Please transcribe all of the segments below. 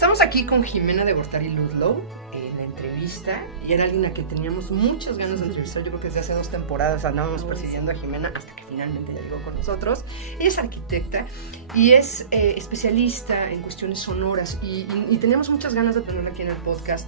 Estamos aquí con Jimena de Gortari Ludlow en la entrevista, y era alguien a que teníamos muchas ganas de entrevistar. Yo creo que desde hace 2 temporadas andábamos persiguiendo a Jimena hasta que finalmente ya llegó con nosotros. Ella es arquitecta y es especialista en cuestiones sonoras, y teníamos muchas ganas de tenerla aquí en el podcast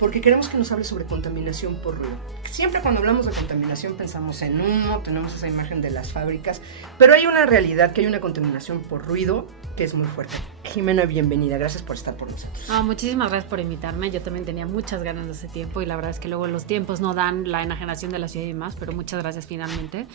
porque queremos que nos hable sobre contaminación por ruido. Siempre cuando hablamos de contaminación pensamos en humo, tenemos esa imagen de las fábricas, pero hay una realidad, que hay una contaminación por ruido que es muy fuerte. Jimena, bienvenida, gracias por estar por nosotros. Muchísimas gracias por invitarme. Yo también tenía muchas ganas de ese tiempo, y la verdad es que luego los tiempos no dan, la enajenación de la ciudad y demás, pero muchas gracias finalmente.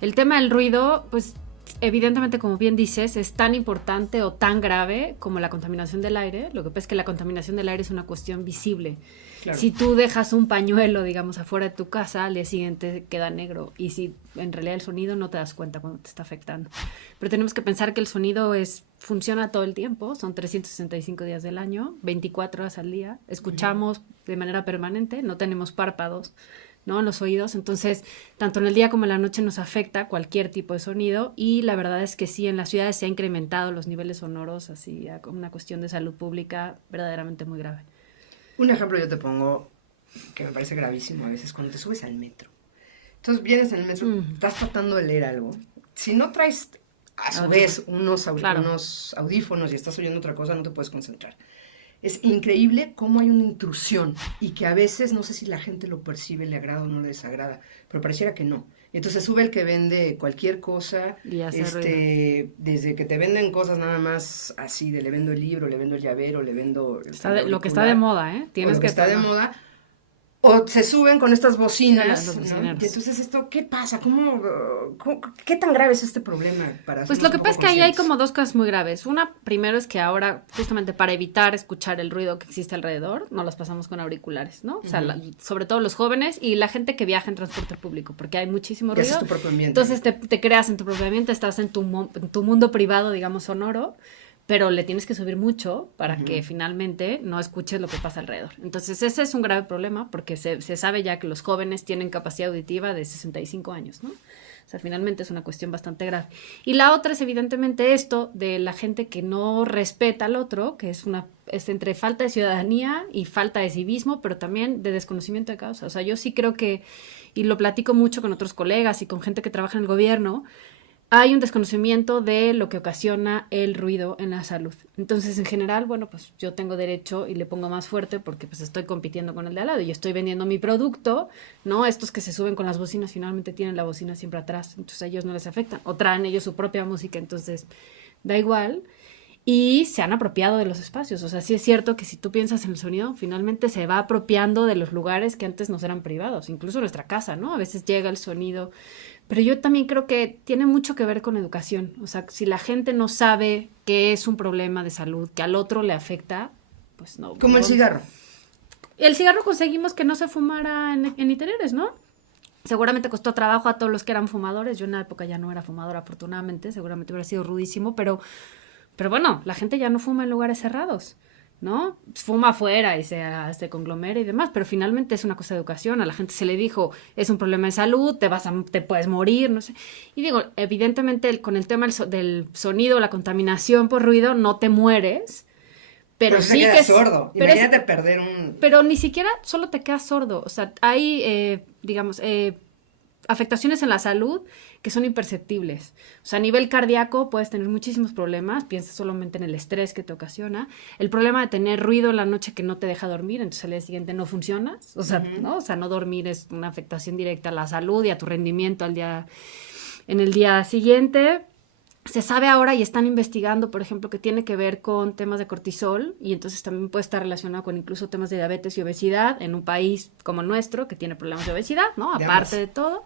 El tema del ruido, pues evidentemente, como bien dices, es tan importante o tan grave como la contaminación del aire. Lo que pasa es que la contaminación del aire es una cuestión visible. Claro. Si tú dejas un pañuelo, digamos, afuera de tu casa, al día siguiente queda negro, y si en realidad el sonido no te das cuenta cuando te está afectando. Pero tenemos que pensar que el sonido funciona todo el tiempo, son 365 días del año, 24 horas al día, escuchamos de manera permanente, no tenemos párpados, ¿no?, en los oídos. Entonces, tanto en el día como en la noche nos afecta cualquier tipo de sonido, y la verdad es que sí, en las ciudades se han incrementado los niveles sonoros, así, como una cuestión de salud pública verdaderamente muy grave. Un ejemplo yo te pongo que me parece gravísimo a veces, cuando te subes al metro. Entonces vienes en el metro, estás tratando de leer algo. Si no traes a su vez unos audífonos y estás oyendo otra cosa, no te puedes concentrar. Es increíble cómo hay una intrusión, y que a veces, no sé si la gente lo percibe, le agrada o no le desagrada, pero pareciera que no. Entonces sube el que vende cualquier cosa, desde que te venden cosas nada más así, de le vendo el libro, le vendo el llavero, le vendo... lo que está de moda, ¿eh? Tienes que está de moda. O se suben con estas bocinas, ¿no? Y entonces esto, ¿qué pasa? ¿Qué tan grave es este problema? Pues lo que pasa es que ahí hay como 2 cosas muy graves. Una, primero, es que ahora, justamente para evitar escuchar el ruido que existe alrededor, nos las pasamos con auriculares, ¿no? O sea, sobre todo los jóvenes y la gente que viaja en transporte público, porque hay muchísimo ruido. Es tu propio ambiente. Entonces te creas en tu propio ambiente, estás en tu mundo privado, digamos, sonoro, pero le tienes que subir mucho para que finalmente no escuches lo que pasa alrededor. Entonces ese es un grave problema, porque se sabe ya que los jóvenes tienen capacidad auditiva de 65 años, ¿no? O sea, finalmente es una cuestión bastante grave. Y la otra es evidentemente esto de la gente que no respeta al otro, que es entre falta de ciudadanía y falta de civismo, pero también de desconocimiento de causa. O sea, yo sí creo que, y lo platico mucho con otros colegas y con gente que trabaja en el gobierno, hay un desconocimiento de lo que ocasiona el ruido en la salud. Entonces, en general, bueno, pues yo tengo derecho, y le pongo más fuerte porque pues estoy compitiendo con el de al lado y estoy vendiendo mi producto, ¿no? Estos que se suben con las bocinas finalmente tienen la bocina siempre atrás, entonces a ellos no les afectan, o traen ellos su propia música, entonces da igual. Y se han apropiado de los espacios. O sea, sí es cierto que si tú piensas en el sonido, finalmente se va apropiando de los lugares que antes nos eran privados, incluso nuestra casa, ¿no? A veces llega el sonido. Pero yo también creo que tiene mucho que ver con educación. O sea, si la gente no sabe que es un problema de salud, que al otro le afecta, pues no. Como el cigarro. El cigarro conseguimos que no se fumara en interiores, ¿no? Seguramente costó trabajo a todos los que eran fumadores. Yo en la época ya no era fumadora, afortunadamente. Seguramente hubiera sido rudísimo, pero bueno, la gente ya no fuma en lugares cerrados, ¿no? Fuma afuera y se conglomera y demás, pero finalmente es una cosa de educación. A la gente se le dijo, es un problema de salud, te puedes morir, no sé. Y digo, evidentemente con el tema del sonido, la contaminación por ruido, no te mueres, pero sí te quedas que sordo. Imagínate perder un... Pero ni siquiera solo te quedas sordo. O sea, hay, afectaciones en la salud que son imperceptibles. O sea, a nivel cardíaco puedes tener muchísimos problemas, piensa solamente en el estrés que te ocasiona, el problema de tener ruido en la noche que no te deja dormir, entonces al día siguiente no funcionas, o sea, ¿no? O sea, no dormir es una afectación directa a la salud y a tu rendimiento en el día siguiente. Se sabe ahora y están investigando, por ejemplo, que tiene que ver con temas de cortisol, y entonces también puede estar relacionado con incluso temas de diabetes y obesidad en un país como el nuestro, que tiene problemas de obesidad, ¿no? Aparte de todo.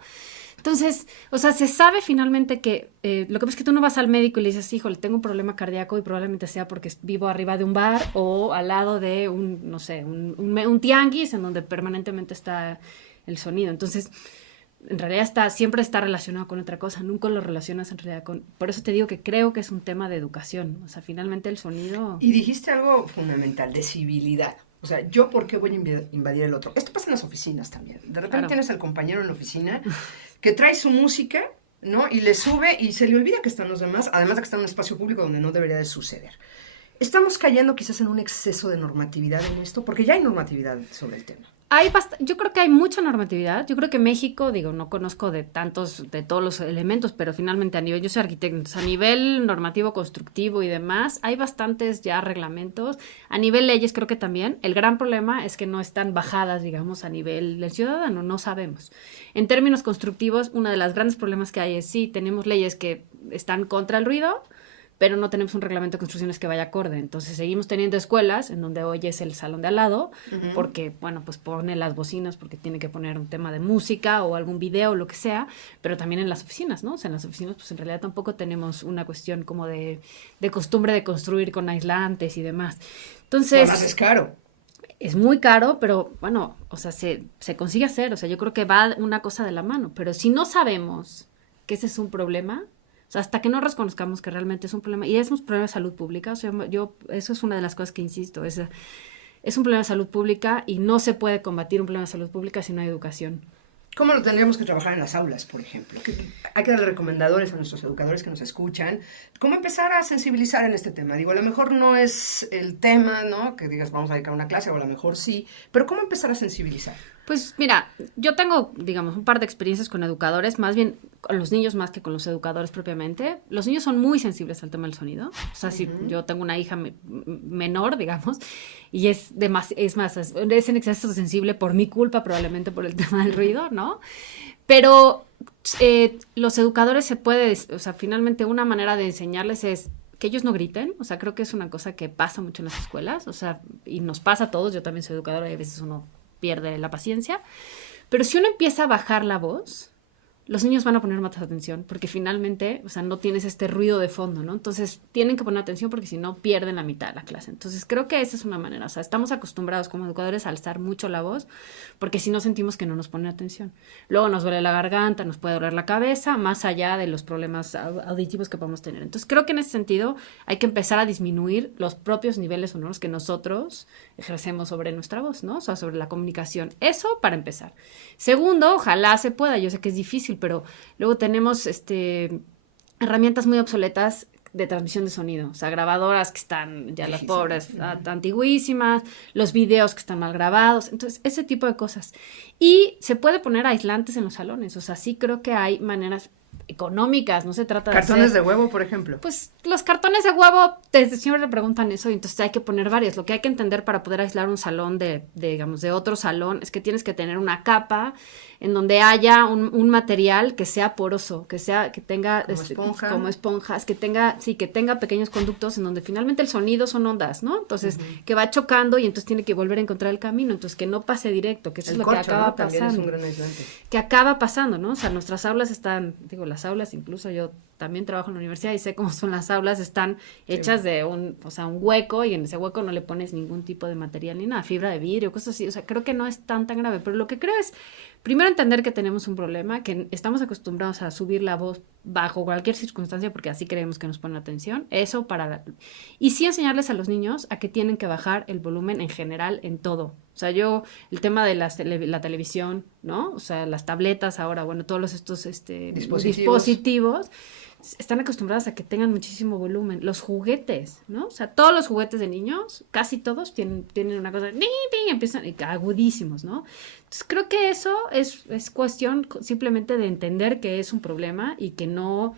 Entonces, o sea, se sabe finalmente que lo que pasa es que tú no vas al médico y le dices, híjole, tengo un problema cardíaco, y probablemente sea porque vivo arriba de un bar o al lado de un tianguis en donde permanentemente está el sonido. Entonces, en realidad siempre está relacionado con otra cosa, nunca lo relacionas en realidad con... Por eso te digo que creo que es un tema de educación. O sea, finalmente el sonido... Y dijiste algo fundamental, de civilidad. O sea, ¿yo por qué voy a invadir el otro? Esto pasa en las oficinas también. De repente tienes al compañero en la oficina que trae su música, ¿no? Y le sube y se le olvida que están los demás, además de que está en un espacio público donde no debería de suceder. ¿Estamos cayendo quizás en un exceso de normatividad en esto? Porque ya hay normatividad sobre el tema. Yo creo que hay mucha normatividad. Yo creo que México, digo, no conozco de todos los elementos, pero finalmente yo soy arquitecto, entonces a nivel normativo, constructivo y demás, hay bastantes ya reglamentos. A nivel leyes creo que también. El gran problema es que no están bajadas, digamos, a nivel del ciudadano, no sabemos. En términos constructivos, uno de los grandes problemas que hay es sí, tenemos leyes que están contra el ruido, pero no tenemos un reglamento de construcciones que vaya acorde. Entonces seguimos teniendo escuelas en donde hoy es el salón de al lado, porque, bueno, pues pone las bocinas porque tiene que poner un tema de música o algún video o lo que sea, pero también en las oficinas, ¿no? O sea, en las oficinas pues en realidad tampoco tenemos una cuestión como de costumbre de construir con aislantes y demás. Entonces... Además es caro. Es muy caro, pero bueno, o sea, se consigue hacer. O sea, yo creo que va una cosa de la mano. Pero si no sabemos que ese es un problema... O sea, hasta que no reconozcamos que realmente es un problema, y es un problema de salud pública, o sea, eso es una de las cosas que insisto, es un problema de salud pública y no se puede combatir un problema de salud pública si no hay educación. ¿Cómo lo tendríamos que trabajar en las aulas, por ejemplo? Hay que darle recomendadores a nuestros educadores que nos escuchan. ¿Cómo empezar a sensibilizar en este tema? Digo, a lo mejor no es el tema, ¿no? Que digas, vamos a dedicar una clase, o a lo mejor sí, pero ¿cómo empezar a sensibilizar? Pues mira, yo tengo, digamos, un par de experiencias con educadores, más bien con los niños más que con los educadores propiamente. Los niños son muy sensibles al tema del sonido. O sea, si yo tengo una hija menor, digamos, y es en exceso sensible por mi culpa, probablemente por el tema del ruido, ¿no? Pero los educadores o sea, finalmente una manera de enseñarles es que ellos no griten. O sea, creo que es una cosa que pasa mucho en las escuelas, o sea, y nos pasa a todos. Yo también soy educadora y a veces uno pierde la paciencia, pero si uno empieza a bajar la voz, los niños van a poner más atención, porque finalmente, o sea, no tienes este ruido de fondo, ¿no? Entonces, tienen que poner atención porque si no, pierden la mitad de la clase. Entonces, creo que esa es una manera, o sea, estamos acostumbrados como educadores a alzar mucho la voz, porque si no sentimos que no nos ponen atención. Luego nos duele la garganta, nos puede doler la cabeza, más allá de los problemas auditivos que podemos tener. Entonces, creo que en ese sentido hay que empezar a disminuir los propios niveles sonoros que nosotros ejercemos sobre nuestra voz, ¿no? O sea, sobre la comunicación. Eso para empezar. Segundo, ojalá se pueda, yo sé que es difícil, pero luego tenemos herramientas muy obsoletas de transmisión de sonido, o sea, grabadoras que están ya las pobres, antiguísimas, los videos que están mal grabados, entonces ese tipo de cosas. Y se puede poner aislantes en los salones, o sea, sí creo que hay maneras económicas, no se trata de ¿Cartones de huevo, por ejemplo? Pues los cartones de huevo, siempre le preguntan eso, y entonces hay que poner varios. Lo que hay que entender para poder aislar un salón digamos, de otro salón, es que tienes que tener una capa en donde haya un material que sea poroso, que tenga como esponjas, que tenga pequeños conductos en donde finalmente el sonido son ondas, ¿no? Entonces, que va chocando y entonces tiene que volver a encontrar el camino, entonces que no pase directo, que eso es lo que acaba pasando. También es un gran aislante. Que acaba pasando, ¿no? O sea, nuestras aulas las aulas, incluso yo también trabajo en la universidad y sé cómo son las aulas, están hechas de un hueco, y en ese hueco no le pones ningún tipo de material ni nada, fibra de vidrio, cosas así. O sea, creo que no es tan grave, pero lo que creo es, primero, entender que tenemos un problema, que estamos acostumbrados a subir la voz bajo cualquier circunstancia porque así creemos que nos ponen atención. Eso y sí enseñarles a los niños a que tienen que bajar el volumen en general en todo. O sea, el tema de la televisión, ¿no? O sea, las tabletas ahora, bueno, todos estos dispositivos están acostumbradas a que tengan muchísimo volumen. Los juguetes, ¿no? O sea, todos los juguetes de niños, casi todos tienen una cosa, empiezan agudísimos, ¿no? Entonces, creo que eso es cuestión simplemente de entender que es un problema y que no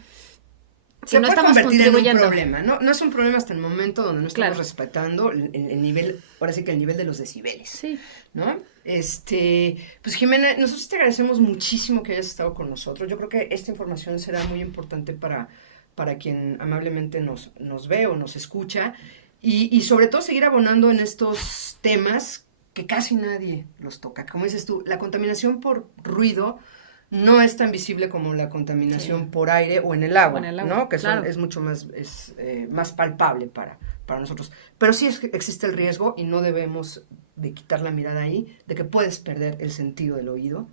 estamos contribuyendo. En un problema, ¿no? No es un problema hasta el momento donde no estamos respetando el nivel, ahora sí que el nivel de los decibeles. Sí. ¿No? Pues Jimena, nosotros te agradecemos muchísimo que hayas estado con nosotros. Yo creo que esta información será muy importante para quien amablemente nos ve o nos escucha y sobre todo seguir abonando en estos temas que casi nadie los toca. Como dices tú, la contaminación por ruido no es tan visible como la contaminación por aire o en el agua, ¿no? Que es mucho más, más palpable para nosotros. Pero sí existe el riesgo y no debemos de quitar la mirada ahí, de que puedes perder el sentido del oído,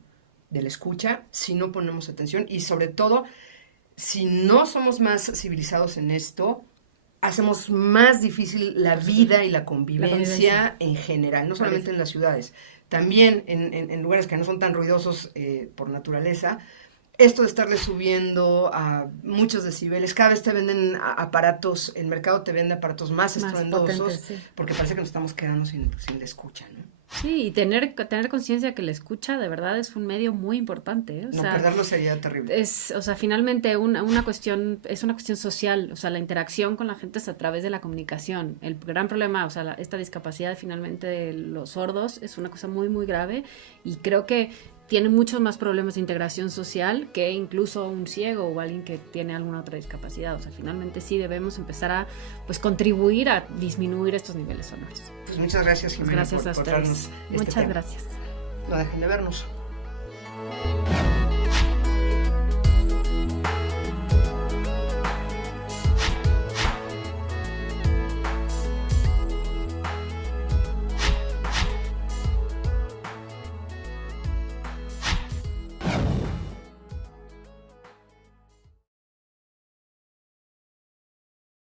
de la escucha, si no ponemos atención y sobre todo, si no somos más civilizados en esto, hacemos más difícil la vida y la convivencia en general, no solamente en las ciudades, también en lugares que no son tan ruidosos por naturaleza, esto de estarle subiendo a muchos decibeles, cada vez te venden aparatos, el mercado te vende aparatos más estruendosos, potentes, sí. porque parece que nos estamos quedando sin la escucha, ¿no? Sí, y tener conciencia que la escucha de verdad es un medio muy importante, ¿eh? O No, sea, perderlo sería terrible. o sea, finalmente una cuestión, es una cuestión social, o sea, la interacción con la gente es a través de la comunicación. El gran problema, o sea, esta discapacidad finalmente de los sordos es una cosa muy, muy grave, y creo que tiene muchos más problemas de integración social que incluso un ciego o alguien que tiene alguna otra discapacidad. O sea, finalmente sí debemos empezar a, pues, contribuir a disminuir estos niveles sonoros. Pues muchas gracias, Jimena, Gracias a por ustedes. darnos este Muchas tema. gracias. No dejen de vernos.